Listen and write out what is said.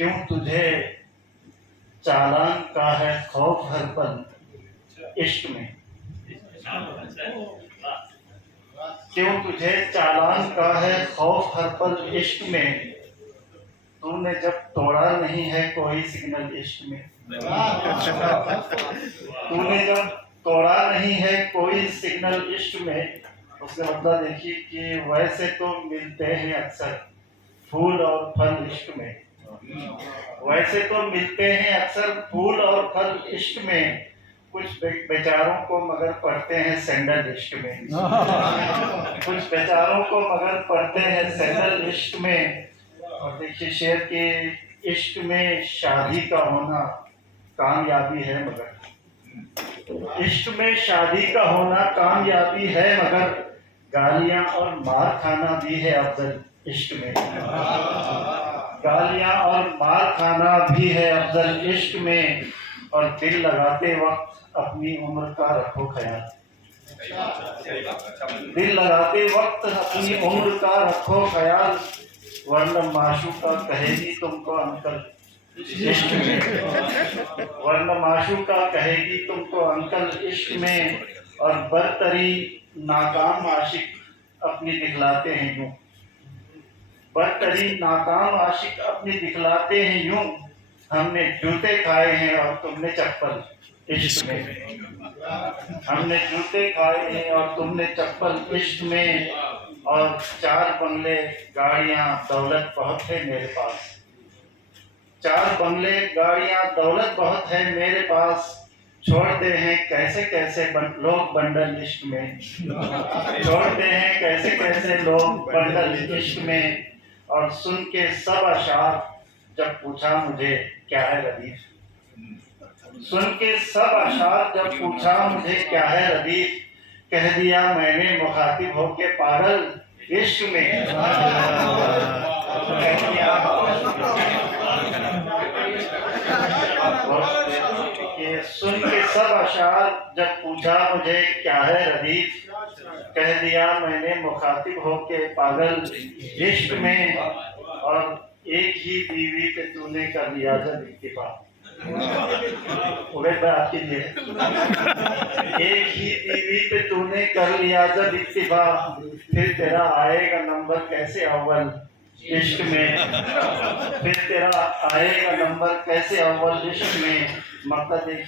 क्यों तुझे चालान का है खौफ हर पल इश्क में। क्यों तुझे चालान का है खौफ हर पल इश्क में। तूने जब तोड़ा नहीं है कोई सिग्नल इश्क में। तूने जब तोड़ा नहीं है कोई सिग्नल इश्क में। उसका मतलब देखिए कि वैसे तो मिलते हैं अक्सर फूल और फल इश्क में। वैसे तो मिलते हैं अक्सर फूल और फल इश्क में। कुछ बेचारों को मगर पढ़ते हैं सैंडल इश्क में। कुछ बेचारों को मगर पढ़ते हैं सैंडल इश्क में। और देखिए शेर के इश्क में शादी का होना कामयाबी है मगर। इश्क में शादी का होना कामयाबी है मगर गालियां और मार खाना भी है अफजल इश्क में। गालियां और मार खाना भी है अफजल इश्क में। और दिल लगाते वक्त अपनी उम्र का रखो ख्याल। दिल लगाते वक्त अपनी उम्र का रखो ख्याल। वरना माशूका कहेगी तुमको अंकल इश्क में। वरना माशूका कहेगी तुमको अंकल इश्क में। और बरतरी नाकाम आशिक अपनी दिखलाते हैं यूं। बरतरी नाकाम आशिक अपनी दिखलाते हैं यूं। हमने जूते खाए हैं और तुमने चप्पल इश्क में। हमने जूते खाए हैं और तुमने चप्पल इश्क में। और 4 बंगले गाड़ियां दौलत बहुत है मेरे पास। 4 बंगले गाड़ियां दौलत बहुत है मेरे पास। छोड़ते हैं कैसे कैसे लोग बंडल इश्क में। छोड़ते हैं कैसे कैसे लोग बंडल इश्क में। और सुन के सब अशार जब पूछा मुझे क्या है रदीफ। सुन के सब अशार जब पूछा मुझे क्या है रदीफ। कह दिया मैंने मुखातिब होके पागल इश्क में। कह दिया कि सुन के सब अशार जब पूछा मुझे क्या है रदीफ। कह दिया मैंने मुखातिब होके पागल इश्क में। और एक ही बीवी पे तूने कर लिया जब इत्तेफाक। आपके लिए एक ही बीवी पे तूने कर लिया जब इत्तेफाक। फिर तेरा आएगा नंबर कैसे अव्वल इश्क में। फिर तेरा आएगा नंबर कैसे अव्वल इश्क में। मतलब देखिए